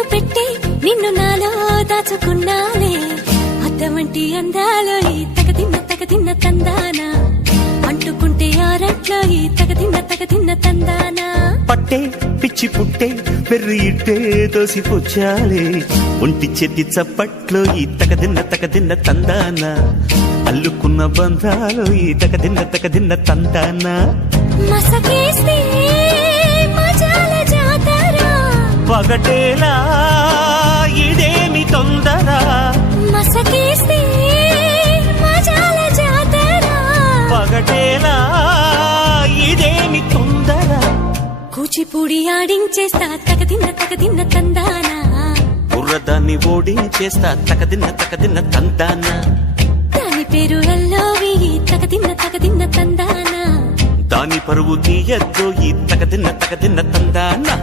కన్ను పెట్టి నిన్ను నాలో దాచుకున్నాలే అద్దమంటి అందాలో ఈ తగదిన్న తందానా అంటుకుంటే ఆరట్లో ఈ తగదిన్న తందానా పట్టే పిచ్చి పుట్టే వెర్రి ఇట్టే దోసిపుచ్చాలే ఒంటి చేతి చప్పట్లో ఈ తగదిన్న తందానా అల్లుకున్న బంధాలు ఈ తగదిన్న తందానా మసకేస్తే మజాల జాతర పగటేలా ఇదేమి తొందర మసకేస్తే మజాల జాతర పగటేలా ఇదేమి తొందర కూచిపూడి ఆడించేస్తా తగదిన్న తందానా బుర్రదాన్ని ఓడించేస్తా తగదిన్న తందానా దాని పేరు ఎల్లోవి తగదిన్న తందానా దాని పరువు తీయద్దు ఈ తగదిన్న తందానా